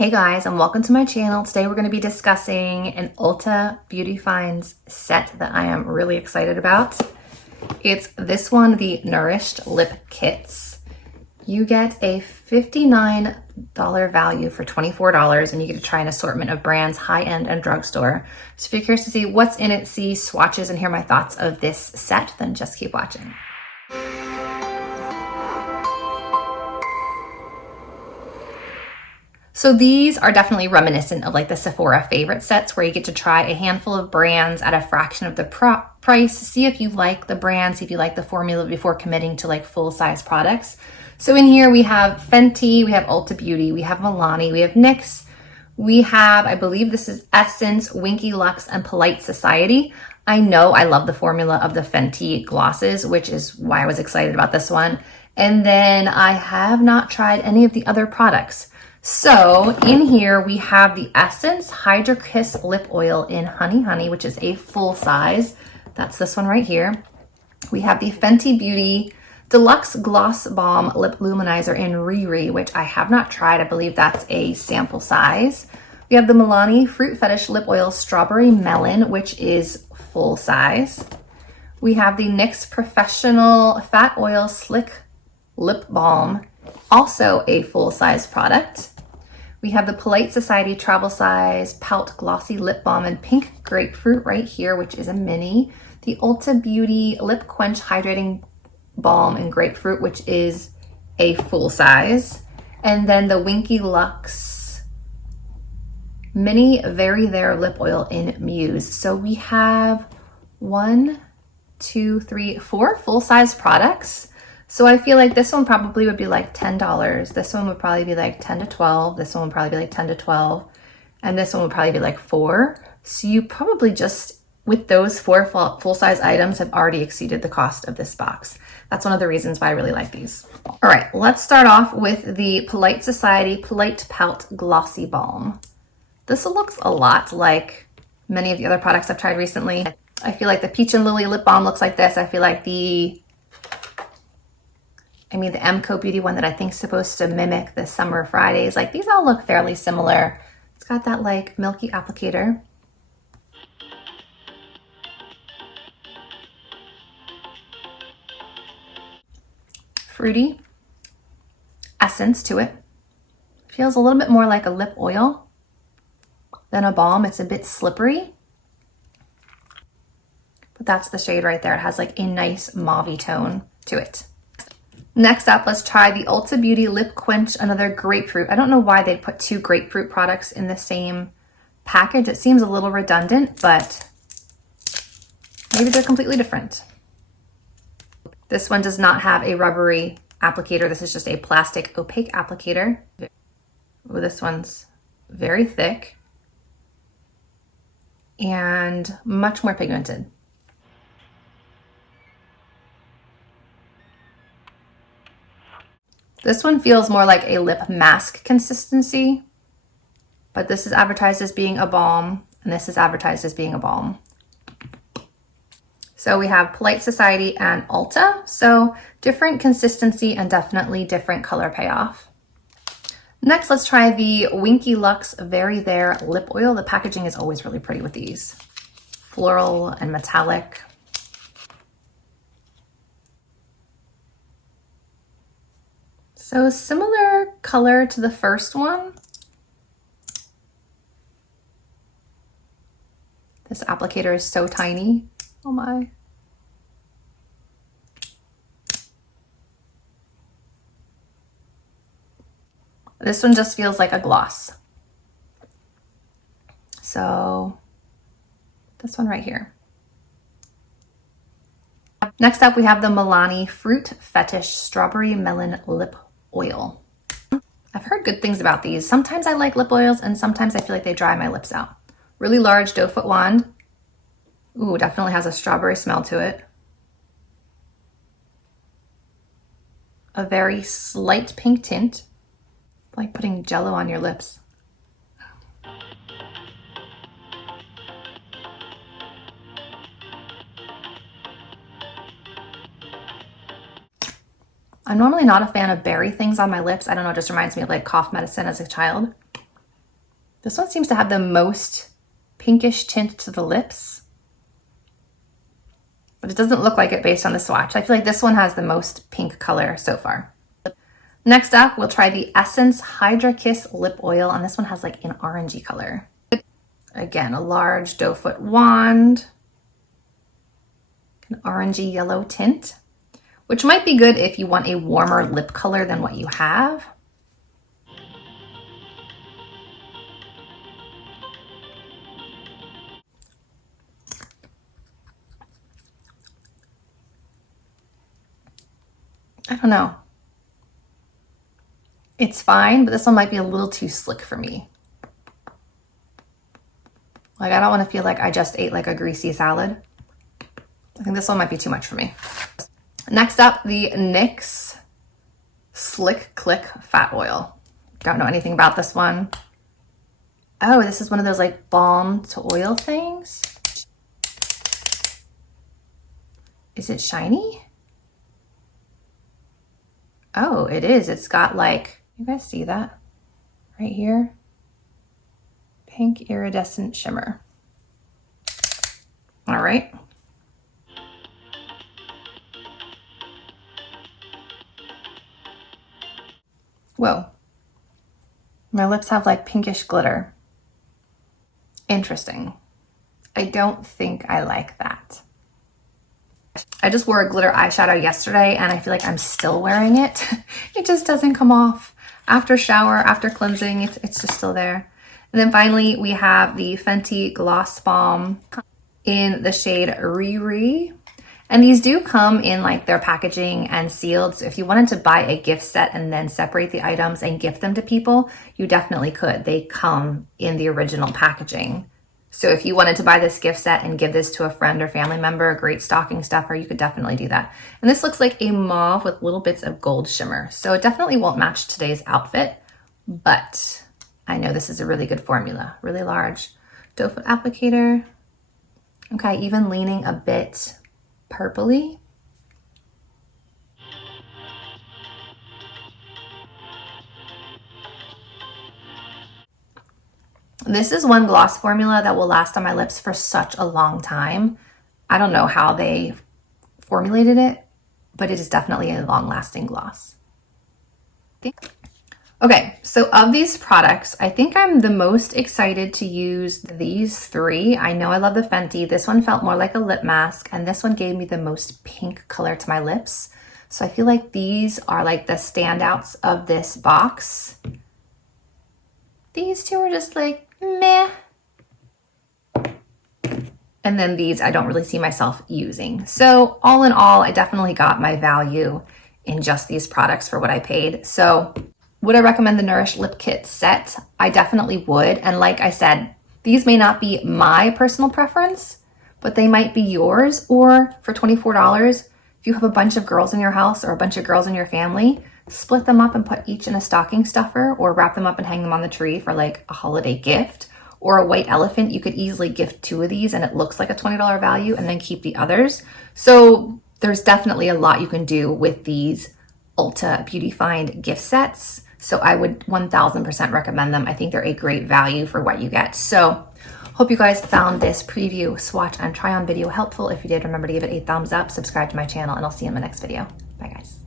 Hey guys, and welcome to my channel. Today we're going to be discussing an Ulta Beauty Finds set that I am really excited about. It's this one, the Nourished Lip Kits. You get a $59 value for $24, and you get to try an assortment of brands, high-end and drugstore. So if you're curious to see what's in it, see swatches, and hear my thoughts of this set, then just keep watching. So these are definitely reminiscent of like the Sephora favorite sets where you get to try a handful of brands at a fraction of the price, see if you like the brand, see if you like the formula before committing to like full-size products. So in here we have Fenty, we have Ulta Beauty, we have Milani, we have NYX, we have, I believe this is Essence, Winky Lux, and Polite Society. I know I love the formula of the Fenty glosses, which is why I was excited about this one. And then I have not tried any of the other products. So in here we have the Essence Hydra Kiss Lip Oil in Honey Honey, which is a full size. That's this one right here. We have the Fenty Beauty Deluxe Gloss Balm Lip Luminizer in Riri, which I have not tried. I believe that's a sample size. We have the Milani Fruit Fetish Lip Oil Strawberry Melon, which is full size. We have the NYX Professional Fat Oil Slick Lip Balm, also a full-size product. We have the Polite Society Travel Size Pout Glossy Lip Balm in Pink Grapefruit right here, which is a mini. The Ulta Beauty Lip Quench Hydrating Balm in Grapefruit, which is a full size. And then the Winky Lux Mini Very There Lip Oil in Muse. So we have 4 full-size products. So I feel like this one probably would be like $10. This one would probably be like 10 to 12. This one would probably be like 10 to 12. And this one would probably be like 4. So you probably just, with those 4 full-size items, have already exceeded the cost of this box. That's one of the reasons why I really like these. All right, let's start off with the Polite Society Polite Pout Glossy Balm. This looks a lot like many of the other products I've tried recently. I feel like the Peach and Lily Lip Balm looks like this. I feel like the MCO Beauty one that I think is supposed to mimic the Summer Fridays. Like these all look fairly similar. It's got that like milky applicator. Fruity essence to it. Feels a little bit more like a lip oil than a balm. It's a bit slippery. But that's the shade right there. It has like a nice mauve tone to it. Next up, let's try the Ulta Beauty Lip Quench, another grapefruit. I don't know why they'd put 2 grapefruit products in the same package. It seems a little redundant, but maybe they're completely different. This one does not have a rubbery applicator. This is just a plastic opaque applicator. Ooh, this one's very thick and much more pigmented. This one feels more like a lip mask consistency, but this is advertised as being a balm, and this is advertised as being a balm. So we have Polite Society and Ulta, so different consistency and definitely different color payoff. Next, let's try the Winky Lux Very There Lip Oil. The packaging is always really pretty with these. Floral and metallic. So similar color to the first one. This applicator is so tiny. Oh my. This one just feels like a gloss. So this one right here. Next up, we have the Milani Fruit Fetish Strawberry Melon Lip Oil. I've heard good things about these. Sometimes I like lip oils and sometimes I feel like they dry my lips out. Really large doe foot wand. Ooh, definitely has a strawberry smell to it. A very slight pink tint. Like putting Jell-O on your lips. I'm normally not a fan of berry things on my lips. I don't know, it just reminds me of like cough medicine as a child. This one seems to have the most pinkish tint to the lips, but it doesn't look like it based on the swatch. I feel like this one has the most pink color so far. Next up, we'll try the Essence Hydra Kiss Lip Oil, and this one has like an orangey color. Again, a large doe foot wand, an orangey yellow tint, which might be good if you want a warmer lip color than what you have. I don't know. It's fine, but this one might be a little too slick for me. Like, I don't want to feel like I just ate like a greasy salad. I think this one might be too much for me. Next up, the NYX Slick Click Fat Oil. Don't know anything about this one. Oh, this is one of those like balm to oil things. Is it shiny? Oh, it is. It's got like, you guys see that right here? Pink iridescent shimmer. All right. Whoa. My lips have like pinkish glitter. Interesting. I don't think I like that. I just wore a glitter eyeshadow yesterday and I feel like I'm still wearing it. It just doesn't come off. After shower, after cleansing, it's just still there. And then finally, we have the Fenty Gloss Balm in the shade Riri. And these do come in like their packaging and sealed. So if you wanted to buy a gift set and then separate the items and gift them to people, you definitely could. They come in the original packaging. So if you wanted to buy this gift set and give this to a friend or family member, a great stocking stuffer, you could definitely do that. And this looks like a mauve with little bits of gold shimmer. So it definitely won't match today's outfit, but I know this is a really good formula. Really large doe foot applicator. Okay, even leaning a bit purpley. This is one gloss formula that will last on my lips for such a long time. I don't know how they formulated it, but it is definitely a long-lasting gloss. Okay, so of these products, I think I'm the most excited to use these three. I know I love the Fenty. This one felt more like a lip mask, and this one gave me the most pink color to my lips. So I feel like these are like the standouts of this box. These two are just like, meh. And then these I don't really see myself using. So all in all, I definitely got my value in just these products for what I paid. So would I recommend the Nourished Lip Kit set? I definitely would. And like I said, these may not be my personal preference, but they might be yours. Or for $24, if you have a bunch of girls in your house or a bunch of girls in your family, split them up and put each in a stocking stuffer, or wrap them up and hang them on the tree for like a holiday gift. Or a white elephant, you could easily gift 2 of these and it looks like a $20 value, and then keep the others. So there's definitely a lot you can do with these Ulta Beauty Find gift sets. So I would 1000% recommend them. I think they're a great value for what you get. So hope you guys found this preview, swatch, and try on video helpful. If you did, remember to give it a thumbs up, subscribe to my channel, and I'll see you in my next video. Bye guys.